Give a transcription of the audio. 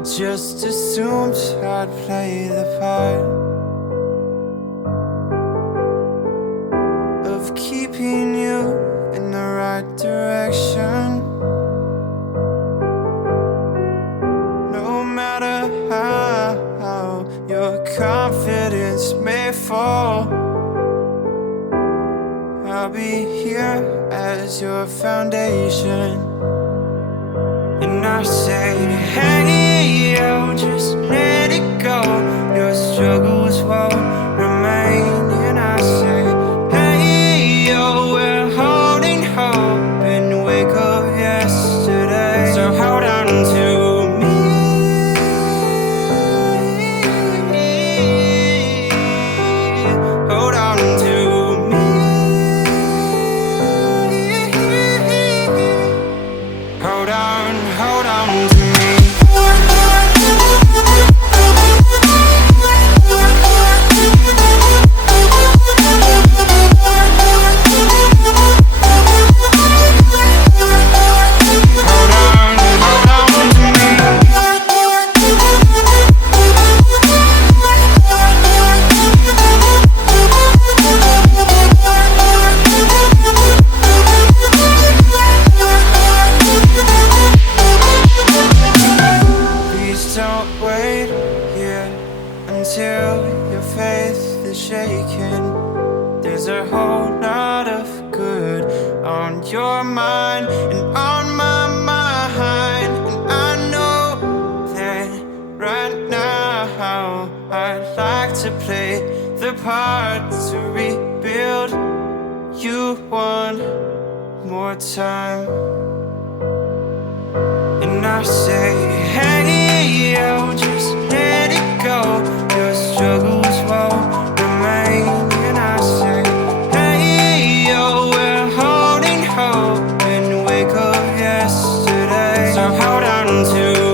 just assumed I'd play the part of keeping you in the right direction. No matter how your confidence may fall, I'll be here as your foundation. And I say, hey, yo, just let it go. Your struggles won't remain. And I say, hey, yo, we're holding hope and wake up yesterday. So hold on to me. Hold on to me. Hold on to me. Please don't wait here until your faith is shaken. There's a whole lot of good on your mind and on my mind. And I know that right now I'd like to play the part to rebuild you one more time. And I say, hey, yo, just let it go. Your struggles won't remain. And I say, hey, yo, we're holding hope and wake up yesterday. So hold on to